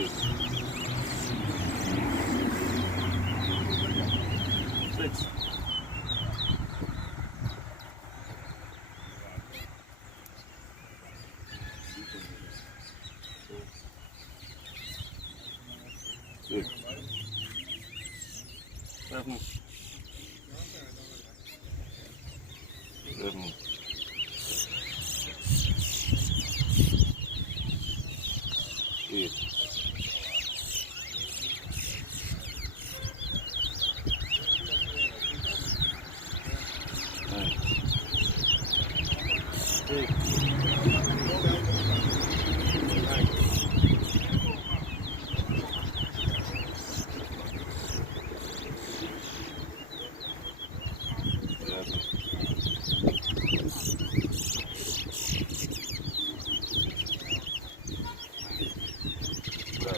5, 6, 7, 8, 9, 8, 12.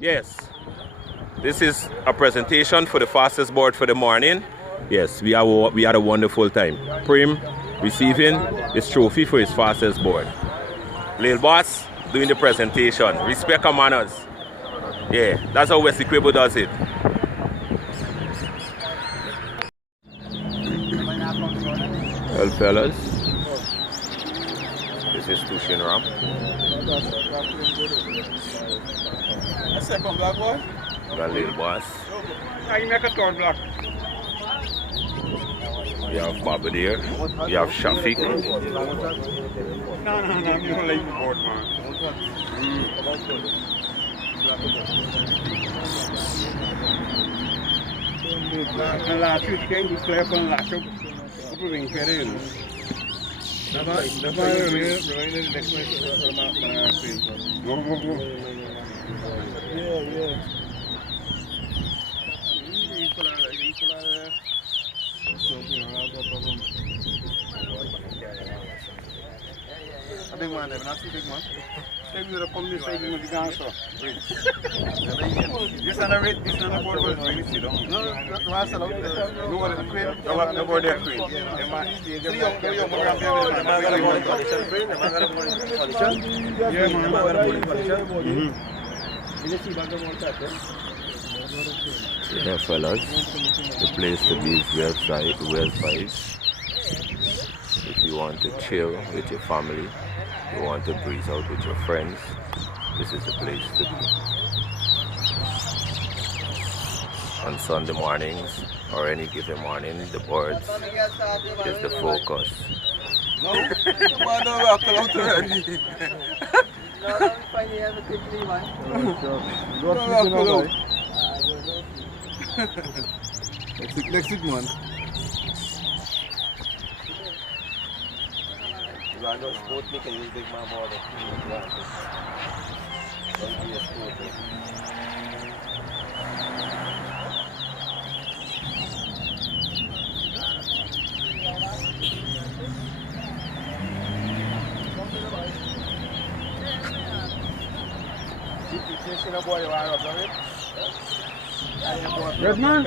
Yes, this is a presentation for the fastest board for the morning. Yes, we had a wonderful time. Prim receiving his trophy for his fastest board. Lil Boss doing the presentation. Respect and manners. Yeah, that's how Wessequibo does it. Well, fellas, this is Tuschen Ram. A second black boy? Got Lil Boss. I make a third black. You have Bobby there. You have Shafiq. No, you don't like the board, man. And last week, you play up on last week. Couple things better, you know. That's why we're running the next match. Go. Yeah. A big man, not too big man. Maybe you'll come this side with the gangster. This on the red, this on the board was really sit down. No, that's allowed. No one in the crane. No board there crane. The young man have yeah, man. Yeah, fellas, the place to be is West 5. If you want to chill with your family, you want to breeze out with your friends, this is the place to be. On Sunday mornings or any given morning, the boards is the focus. No, man, don't rock out already. Next week, man. You want to sport me, can use big man board. Don't be a sport. Red man?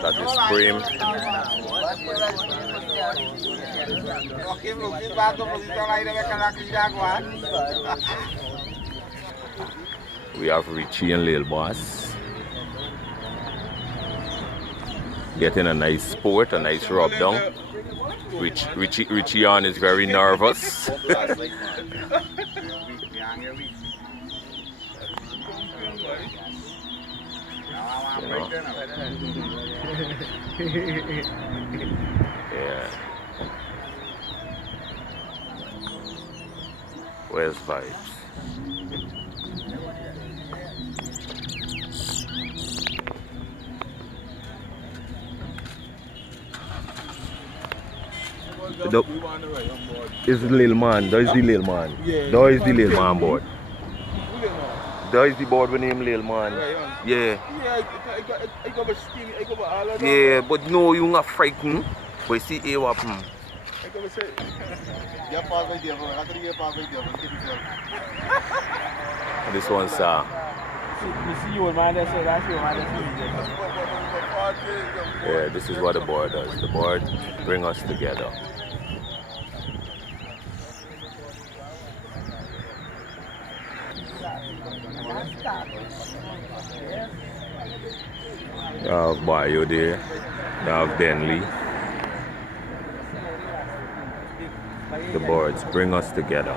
That is Prim. We have Richie and Lil Boss getting a nice sport, a nice rub down. Richie on is very nervous. Yeah. Highest vibes. Is the little man. That is the little man. Yeah. That is the little man board. That is the board with him little man. Yeah. I got a skinny, I got all of Yeah, but no, you not frightened. But see, I got I got to say. Yeah, pass right there, bro. I think you pass right there, bro. Take yourself. this one, sir. You see you, man. That's it. That's you, man. Yeah, this is what the board does. The board bring us together. You have Bayo there. You have Denley. The boards bring us together.